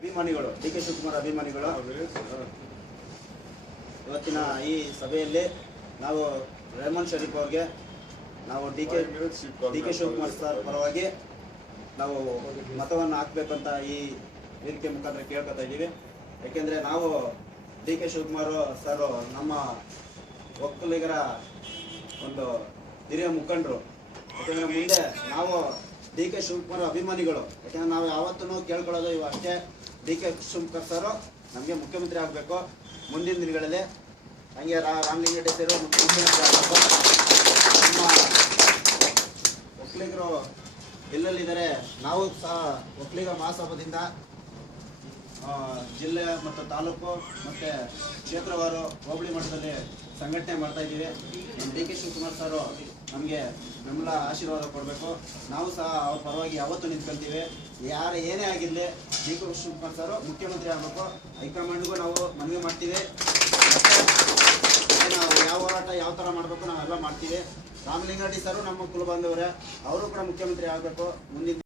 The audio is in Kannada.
ಅಭಿಮಾನಿಗಳು ಡಿ ಕೆ ಶಿವಕುಮಾರ್ ಅಭಿಮಾನಿಗಳು ಇವತ್ತಿನ ಈ ಸಭೆಯಲ್ಲಿ ನಾವು ರೆಹಮಾನ್ ಶರೀಫ್ ಅವ್ರಿಗೆ ನಾವು ಡಿ ಕೆ ಶಿವಕುಮಾರ್ ಸರ್ ಪರವಾಗಿ ನಾವು ಮತವನ್ನು ಹಾಕಬೇಕಂತ ಈ ವೇದಿಕೆ ಮುಖಾಂತರ ಕೇಳ್ಕೊತಾ ಇದ್ದೀವಿ. ಯಾಕೆಂದರೆ ನಾವು ಡಿ ಕೆ ಶಿವಕುಮಾರ್ ಸರ್ ನಮ್ಮ ಒಕ್ಕಲಿಗರ ಒಂದು ಹಿರಿಯ ಮುಖಂಡರು. ಯಾಕೆಂದರೆ ಮುಂದೆ ನಾವು ಡಿ ಕೆ ಶಿವಕುಮಾರ್ ಅಭಿಮಾನಿಗಳು. ಯಾಕೆಂದರೆ ನಾವು ಯಾವತ್ತೂ ಕೇಳ್ಕೊಳ್ಳೋದು ಇವು ಅಷ್ಟೇ, ಡಿ ಕೆ ಶಿವಕುಮಾರ್ ಸರ್ ನಮಗೆ ಮುಖ್ಯಮಂತ್ರಿ ಆಗಬೇಕು ಮುಂದಿನ ದಿನಗಳಲ್ಲಿ. ಹಂಗೆ ರಾಮಲಿಂಗರೆಡ್ಡಿ ಸರ್ ಮುಖ್ಯಮಂತ್ರಿ ಆಗಬೇಕು. ನಮ್ಮ ಒಕ್ಕಲಿಗರು ಎಲ್ಲೆಲ್ಲಿದ್ದಾರೆ, ನಾವು ಸಹ ಒಕ್ಕಲಿಗ ಮಹಾಸಭಾದಿಂದ ಜಿಲ್ಲೆ ಮತ್ತು ತಾಲೂಕು ಮತ್ತು ಕ್ಷೇತ್ರವಾರು ಹೋಬಳಿ ಮಟ್ಟದಲ್ಲಿ ಸಂಘಟನೆ ಮಾಡ್ತಾ ಇದ್ದೀವಿ. ನಮ್ಮ ಡಿ ಕೆ ಶಿವಕುಮಾರ್ ಸರ್ ನಮಗೆ ಬೆಂಬಲ ಆಶೀರ್ವಾದ ಕೊಡಬೇಕು. ನಾವು ಸಹ ಅವ್ರ ಪರವಾಗಿ ಯಾವತ್ತೂ ನಿಂತ್ಕೊಂತೀವಿ. ಏನೇ ಆಗಿರಲಿ ಡಿ ಕೆ ಶಿವಕುಮಾರ್ ಸರ್ ಮುಖ್ಯಮಂತ್ರಿ ಆಗಬೇಕು. ಹೈಕಮಾಂಡ್ಗೂ ನಾವು ಮನವಿ ಮಾಡ್ತೀವಿ. ನಾವು ಯಾವ ಹೋರಾಟ ಯಾವ ಥರ ಮಾಡಬೇಕು ನಾವೆಲ್ಲ ಮಾಡ್ತೀವಿ. ರಾಮಲಿಂಗರೆಡ್ಡಿ ಸರ್ ನಮ್ಮ ಕುಲಬಾಂಧವರೇ, ಅವರು ಕೂಡ ಮುಖ್ಯಮಂತ್ರಿ ಆಗಬೇಕು ಮುಂದಿನ